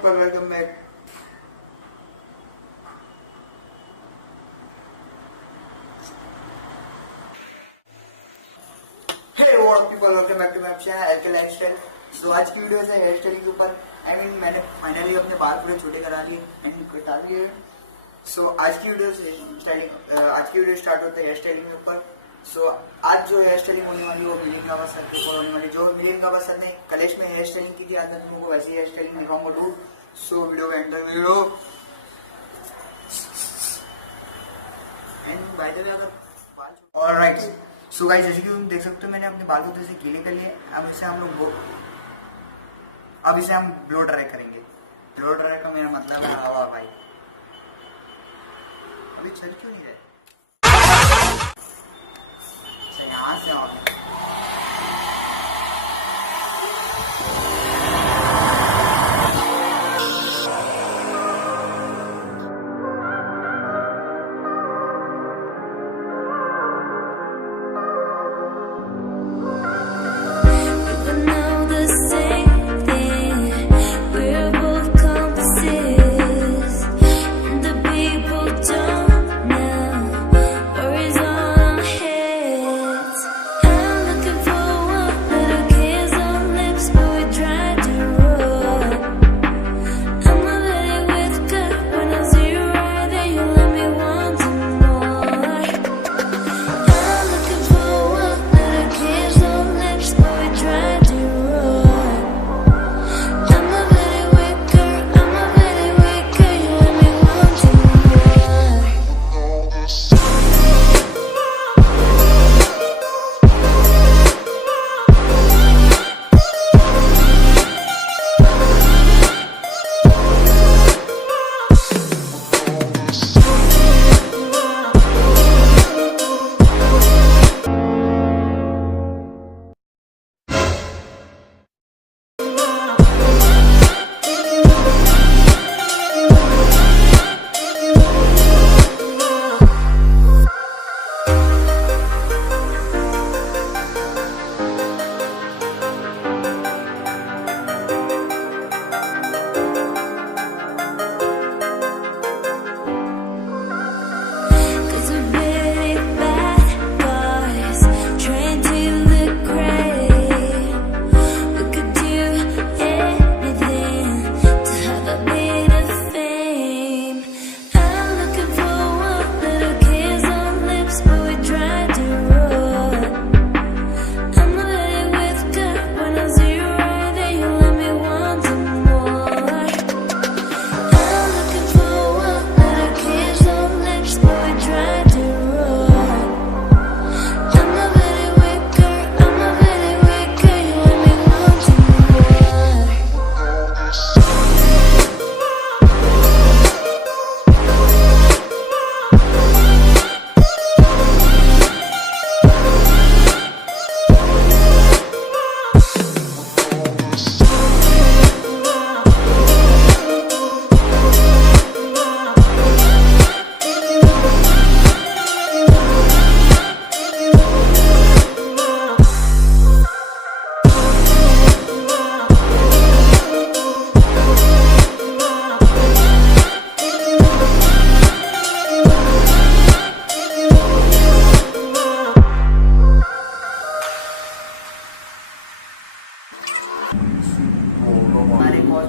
people, welcome back. Hey what people, welcome back to my channel LK Lifestyle. So आज की वीडियो है hair styling के ऊपर. मैंने फाइनली अपने बाल पूरे छोटे करा लिए एंड कटा लिए. सो आज की वीडियो स्टार्ट होता है हेयर स्टाइलिंग के ऊपर. सो आज जो हेयर स्टाइलिंग होने वाली वो मिलिंद गाबा सर के ऊपर होने वाली. जो मिलिंद गाबा सर ने कलेश में हेयर स्टाइलिंग की थी, आज मैं तुमको वैसी हेयर स्टाइलिंग दिखाऊंगा डू. सो वीडियो का enter video and by the way अगर बाल ऑलराइट. सो गाइस, जैसे कि तुम देख सकते हो मैंने अपने बाल को जैसे गीले कर लिए. अब इसे हम ब्लो ड्राई करेंगे. ब्लो ड्राई का मेरा मतलब है हवा. भाई अभी चल क्यों नहीं रहे? यहाँ से आओ.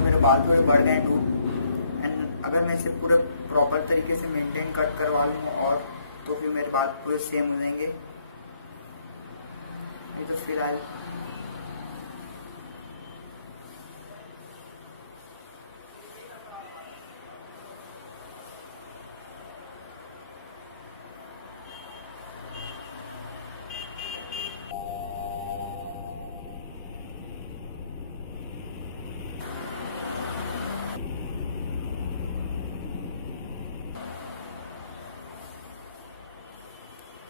मेरे बाल थोड़े बढ़ गए टू. एंड अगर मैं इसे पूरे प्रॉपर तरीके से मेंटेन कट करवा लूँ और तो फिर मेरे बाल पूरे सेम हो जाएंगे. ये तो फिलहाल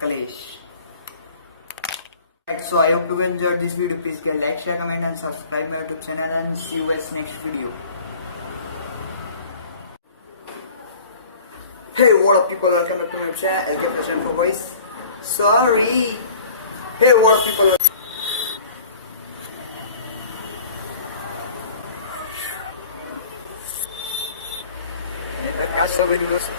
Kalesh. So I hope you enjoyed this video. Please like, share, comment and subscribe my YouTube channel and see you guys next video. Hey what up people, welcome back to my channel LK Fashion for Boys. Sorry. Hey what up people. सब वीडियोस